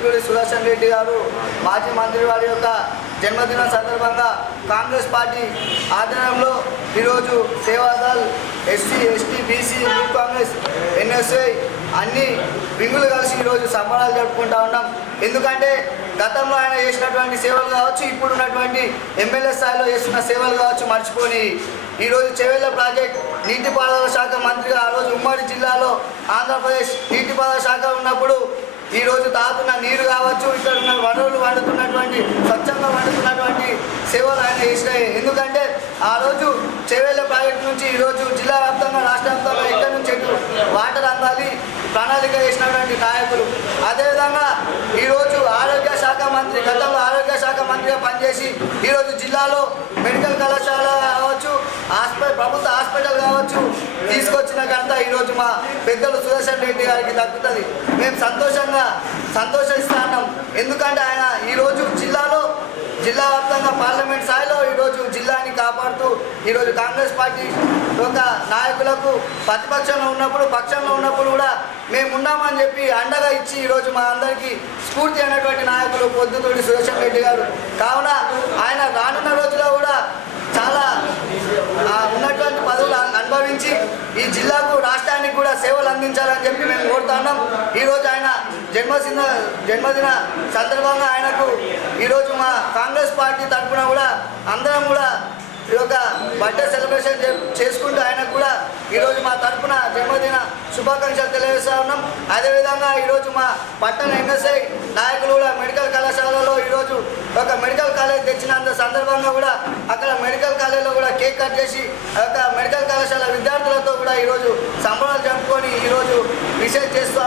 సభ్యుడు సుదర్శన్ రెడ్డి గారు మాజీ మంత్రి వారి యొక్క జన్మదినం సందర్భంగా కాంగ్రెస్ పార్టీ ఆధ్వర్యంలో ఈరోజు Sevadal SC ST BC youth Congress N S I అన్ని వింగులు కలిసి ఈరోజు సంబరాలు జరుపుకుంటా ఉన్నాం. ఎందుకంటే గతంలో ఆయన చేసినటువంటి సేవలు కావచ్చు ఇప్పుడు ఉన్నటువంటి ఎమ్మెల్యే స్థాయిలో చేస్తున్న సేవలు కావచ్చు మర్చిపోని ఈరోజు చెవెళ్ళ ప్రాజెక్ట్ నీటిపారుదల శాఖ మంత్రిగా ఆ రోజు ఉమ్మడి జిల్లాలో ఆంధ్రప్రదేశ్ నీటిపారుదల శాఖ ఉన్నప్పుడు ఈ రోజు తాగుతున్న నీరు కావచ్చు ఇక్కడ ఉన్న వనరులు వండుతున్నటువంటి స్వచ్ఛంగా వండుతున్నటువంటి సేవలు ఆయన చేసినాయి. ఎందుకంటే ఆ రోజు చెవేళ్ళ ప్రాజెక్టు నుంచి ఈరోజు జిల్లా వ్యాప్తంగా రాష్ట్ర వ్యాప్తంగా ఎక్కడి నుంచి వాటర్ అందాలి ప్రణాళిక చేసినటువంటి నాయకులు. అదేవిధంగా ఈరోజు ఆరోగ్య శాఖ మంత్రి గతంలో ఆరోగ్య శాఖ మంత్రిగా పనిచేసి ఈరోజు జిల్లాలో మెడికల్ కళాశాల కావచ్చు హాస్పిటల్ ప్రభుత్వ హాస్పిటల్ కావచ్చు తీసుకొచ్చిన ఘనత ఈరోజు మా పెద్దలు రెడ్డి గారికి దక్కుతుంది. మేము సంతోషంగా సంతోషిస్తున్నాం ఎందుకంటే ఆయన ఈరోజు జిల్లాలో జిల్లా వ్యాప్తంగా పార్లమెంట్ స్థాయిలో ఈరోజు జిల్లాని కాపాడుతూ ఈరోజు కాంగ్రెస్ పార్టీ యొక్క నాయకులకు ప్రతిపక్షంలో ఉన్నప్పుడు పక్షంలో ఉన్నప్పుడు కూడా మేము ఉన్నామని చెప్పి అండగా ఇచ్చి ఈరోజు మా అందరికీ స్ఫూర్తి అయినటువంటి నాయకులు పొద్దుతోటి సుదర్శన్ రెడ్డి గారు. కావున ఆయన రానున్న రోజుల్లో కూడా చాలా ఉన్నటువంటి పదవులు అనుభవించి ఈ జిల్లాకు కూడా సేవలు అందించాలని చెప్పి మేము కోరుతున్నాం ఈరోజు ఆయన జన్మదిన జన్మదిన సందర్భంగా ఆయనకు ఈరోజు మా కాంగ్రెస్ పార్టీ తరఫున కూడా అందరం కూడా ఈ యొక్క బర్త్డే సెలబ్రేషన్ చేసుకుంటూ ఆయనకు కూడా ఈరోజు మా తరఫున జన్మదిన శుభాకాంక్షలు తెలియజేస్తా ఉన్నాం. అదేవిధంగా ఈరోజు మా పట్టణ ఎన్ఎస్ఐ నాయకులు కూడా మెడికల్ కళాశాలలో ఈరోజు ఒక మెడికల్ కాలేజ్ తెచ్చినంత సందర్భంగా కూడా అక్కడ మెడికల్ కాలేజ్లో కూడా కేక్ కట్ చేసి ఆ యొక్క మెడికల్ కళాశాల విద్యార్థులతో కూడా ఈరోజు సంబరాలు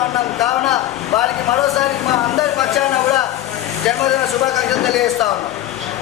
ఉన్నాం. కావున వారికి మరోసారి మా అందరి పక్షాన కూడా జన్మదిన శుభాకాంక్షలు తెలియజేస్తా ఉన్నాం.